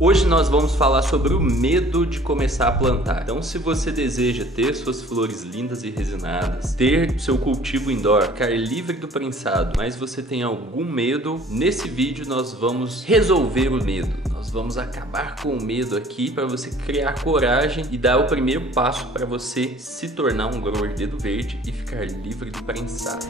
Hoje nós vamos falar sobre o medo de começar a plantar. Então, se você deseja ter suas flores lindas e resinadas, ter seu cultivo indoor, ficar livre do prensado, mas você tem algum medo, nesse vídeo nós vamos resolver o medo. Nós vamos acabar com o medo aqui para você criar coragem e dar o primeiro passo para você se tornar um grower dedo verde e ficar livre do prensado.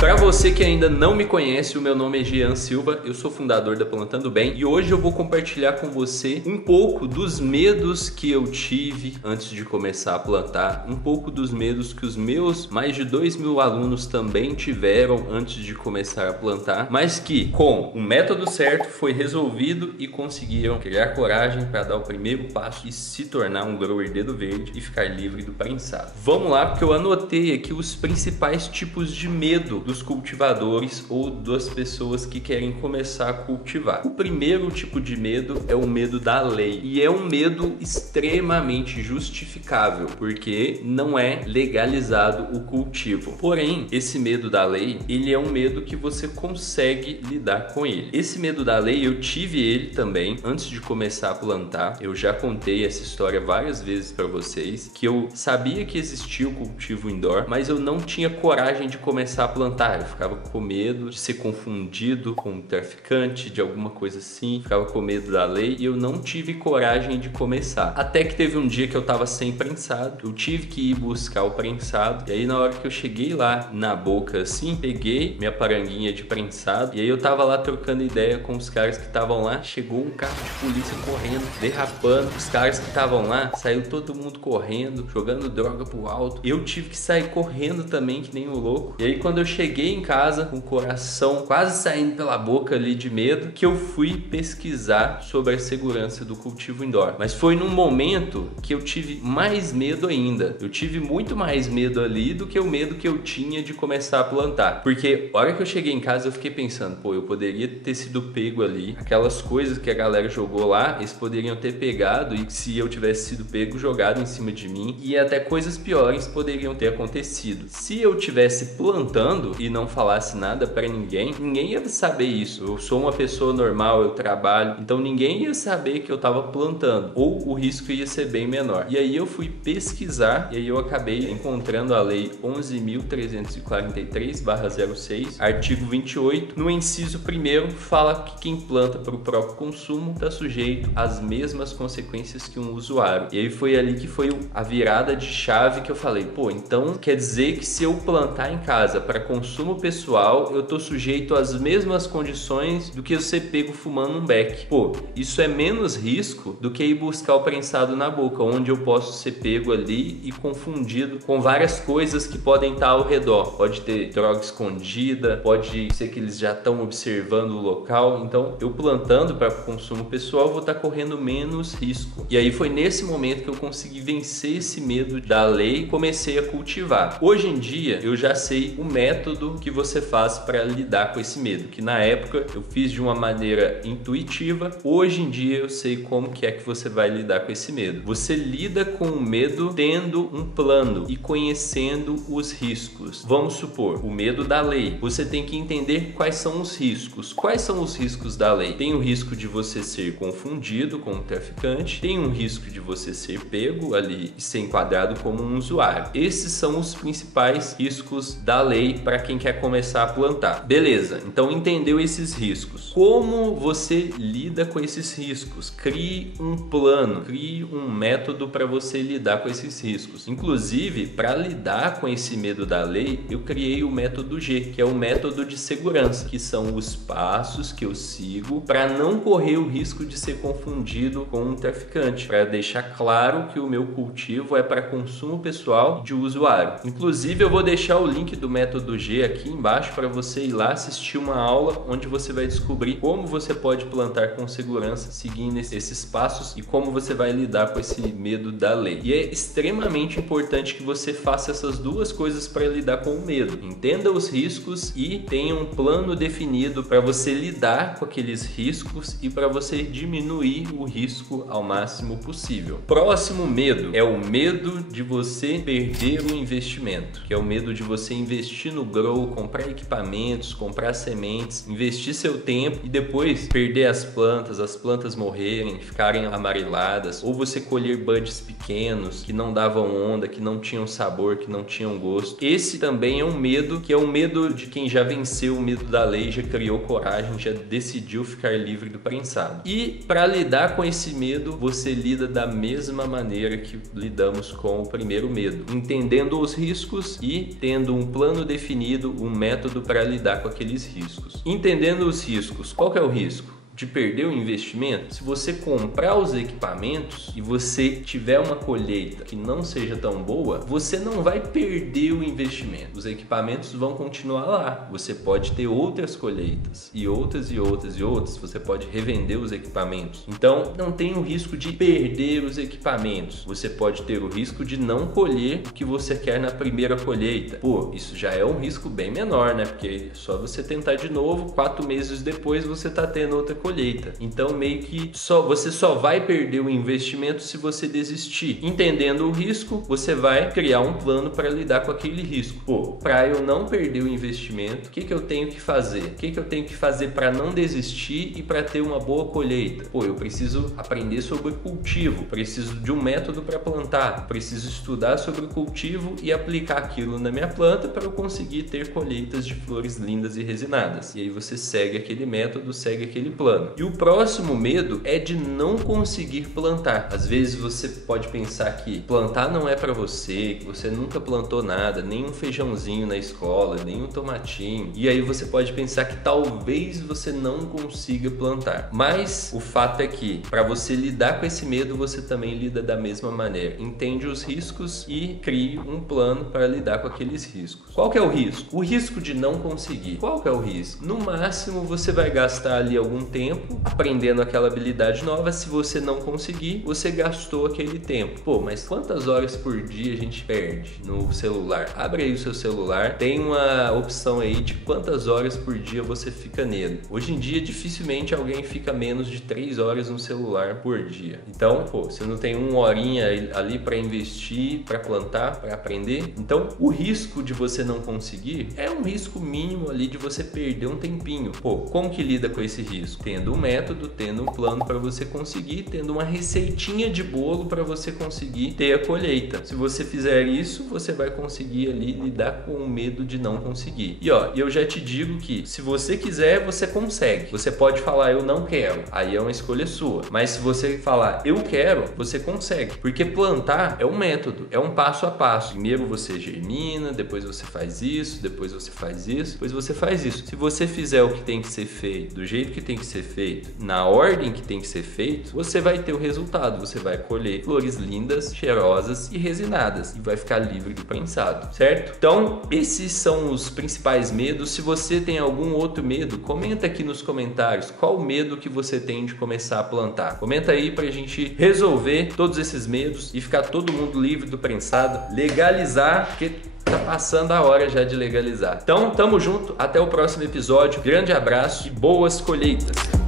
Para você que ainda não me conhece, o meu nome é Jean Silva, eu sou fundador da Plantando Bem e hoje eu vou compartilhar com você um pouco dos medos que eu tive antes de começar a plantar, um pouco dos medos que os meus mais de 2.000 alunos também tiveram antes de começar a plantar, mas que com o método certo foi resolvido e conseguiram criar coragem para dar o primeiro passo e se tornar um grower dedo verde e ficar livre do prensado. Vamos lá, porque eu anotei aqui os principais tipos de medo dos cultivadores ou das pessoas que querem começar a cultivar. O primeiro tipo de medo é o medo da lei e é um medo extremamente justificável porque não é legalizado o cultivo. Porém, esse medo da lei, ele é um medo que você consegue lidar com ele. Esse medo da lei, eu tive ele também antes de começar a plantar. Eu já contei essa história várias vezes para vocês, que eu sabia que existia o cultivo indoor, mas eu não tinha coragem de começar a plantar. Eu ficava com medo de ser confundido com um traficante, de alguma coisa assim. Ficava com medo da lei e eu não tive coragem de começar. Até que teve um dia que eu tava sem prensado. Eu tive que ir buscar o prensado. E aí na hora que eu cheguei lá na boca assim, peguei minha paranguinha de prensado. E aí eu tava lá trocando ideia com os caras que estavam lá. Chegou um carro de polícia correndo, derrapando. Os caras que estavam lá, saiu todo mundo correndo, jogando droga pro alto. Eu tive que sair correndo também, que nem um louco. E aí quando eu cheguei em casa com o coração quase saindo pela boca ali de medo, que eu fui pesquisar sobre a segurança do cultivo indoor. Mas foi num momento que eu tive mais medo ainda. Eu tive muito mais medo ali do que o medo que eu tinha de começar a plantar. Porque a hora que eu cheguei em casa eu fiquei pensando, pô, eu poderia ter sido pego ali. Aquelas coisas que a galera jogou lá, eles poderiam ter pegado e se eu tivesse sido pego, jogado em cima de mim. E até coisas piores poderiam ter acontecido. Se eu tivesse plantando e não falasse nada pra ninguém, ninguém ia saber isso. Eu sou uma pessoa normal, eu trabalho, então ninguém ia saber que eu tava plantando, ou o risco ia ser bem menor. E aí eu fui pesquisar e aí eu acabei encontrando a lei 11.343/06, artigo 28, no inciso 1º, fala que quem planta para o próprio consumo está sujeito às mesmas consequências que um usuário. E aí foi ali que foi a virada de chave que eu falei, pô, então quer dizer que se eu plantar em casa para consumo pessoal, eu tô sujeito às mesmas condições do que eu ser pego fumando um beck. Pô, isso é menos risco do que ir buscar o prensado na boca, onde eu posso ser pego ali e confundido com várias coisas que podem estar ao redor. Pode ter droga escondida, pode ser que eles já estão observando o local. Então, eu plantando para consumo pessoal, vou estar correndo menos risco. E aí foi nesse momento que eu consegui vencer esse medo da lei e comecei a cultivar. Hoje em dia, eu já sei o método que você faz para lidar com esse medo, que na época eu fiz de uma maneira intuitiva. Hoje em dia eu sei como que é que você vai lidar com esse medo. Você lida com o medo tendo um plano e conhecendo os riscos. Vamos supor, o medo da lei. Você tem que entender quais são os riscos. Quais são os riscos da lei? Tem o risco de você ser confundido com um traficante, tem um risco de você ser pego ali e ser enquadrado como um usuário. Esses são os principais riscos da lei para quem quer começar a plantar. Beleza, então entendeu esses riscos. Como você lida com esses riscos? Crie um plano, crie um método para você lidar com esses riscos. Inclusive, para lidar com esse medo da lei, eu criei o método G, que é o método de segurança, que são os passos que eu sigo para não correr o risco de ser confundido com um traficante, para deixar claro que o meu cultivo é para consumo pessoal de usuário. Inclusive, eu vou deixar o link do método G aqui embaixo para você ir lá assistir uma aula onde você vai descobrir como você pode plantar com segurança seguindo esses passos e como você vai lidar com esse medo da lei. E é extremamente importante que você faça essas duas coisas para lidar com o medo. Entenda os riscos e tenha um plano definido para você lidar com aqueles riscos e para você diminuir o risco ao máximo possível. Próximo medo é o medo de você perder o investimento, que é o medo de você investir no grow, comprar equipamentos, comprar sementes, investir seu tempo e depois perder as plantas morrerem, ficarem amareladas, ou você colher buds pequenos que não davam onda, que não tinham sabor, que não tinham gosto. Esse também é um medo, que é um medo de quem já venceu o medo da lei, já criou coragem, já decidiu ficar livre do prensado. E para lidar com esse medo, você lida da mesma maneira que lidamos com o primeiro medo, entendendo os riscos e tendo um plano definido, um método para lidar com aqueles riscos. Entendendo os riscos, qual que é o risco? De perder o investimento. Se você comprar os equipamentos e você tiver uma colheita que não seja tão boa, você não vai perder o investimento. Os equipamentos vão continuar lá. Você pode ter outras colheitas e outras e outras e outras. Você pode revender os equipamentos. Então, não tem o risco de perder os equipamentos. Você pode ter o risco de não colher o que você quer na primeira colheita. Pô, isso já é um risco bem menor, né? Porque é só você tentar de novo, 4 meses depois você tá tendo outra colheita. Então meio que você só vai perder o investimento se você desistir. Entendendo o risco, você vai criar um plano para lidar com aquele risco. Pô, para eu não perder o investimento, o que eu tenho que fazer? O que eu tenho que fazer para não desistir e para ter uma boa colheita? Pô, eu preciso aprender sobre cultivo, preciso de um método para plantar, preciso estudar sobre o cultivo e aplicar aquilo na minha planta para eu conseguir ter colheitas de flores lindas e resinadas. E aí você segue aquele método, segue aquele plano. E o próximo medo é de não conseguir plantar. Às vezes você pode pensar que plantar não é para você, que você nunca plantou nada, nem um feijãozinho na escola, nem um tomatinho. E aí você pode pensar que talvez você não consiga plantar. Mas o fato é que para você lidar com esse medo, você também lida da mesma maneira. Entende os riscos e crie um plano para lidar com aqueles riscos. Qual que é o risco? O risco de não conseguir. Qual que é o risco? No máximo você vai gastar ali algum tempo aprendendo aquela habilidade nova. Se você não conseguir, você gastou aquele tempo. Pô, mas quantas horas por dia a gente perde no celular? Abre aí o seu celular, tem uma opção aí de quantas horas por dia você fica nele. Hoje em dia, dificilmente alguém fica menos de 3 horas no celular por dia. Então, pô, você não tem uma horinha ali para investir, para plantar, para aprender. Então, o risco de você não conseguir é um risco mínimo ali de você perder um tempinho. Pô, como que lida com esse risco? Tendo um método, tendo um plano para você conseguir, tendo uma receitinha de bolo para você conseguir ter a colheita. Se você fizer isso, você vai conseguir ali lidar com o medo de não conseguir. E ó, eu já te digo que se você quiser, você consegue. Você pode falar eu não quero, aí é uma escolha sua. Mas se você falar eu quero, você consegue. Porque plantar é um método, é um passo a passo. Primeiro você germina, depois você faz isso, depois você faz isso, depois você faz isso. Se você fizer o que tem que ser feito, do jeito que tem que ser feito, na ordem que tem que ser feito, você vai ter o resultado. Você vai colher flores lindas, cheirosas e resinadas e vai ficar livre do prensado, certo? Então, esses são os principais medos. Se você tem algum outro medo, comenta aqui nos comentários qual o medo que você tem de começar a plantar. Comenta aí pra gente resolver todos esses medos e ficar todo mundo livre do prensado, legalizar, porque tá passando a hora já de legalizar. Então, tamo junto, até o próximo episódio. Grande abraço e boas colheitas!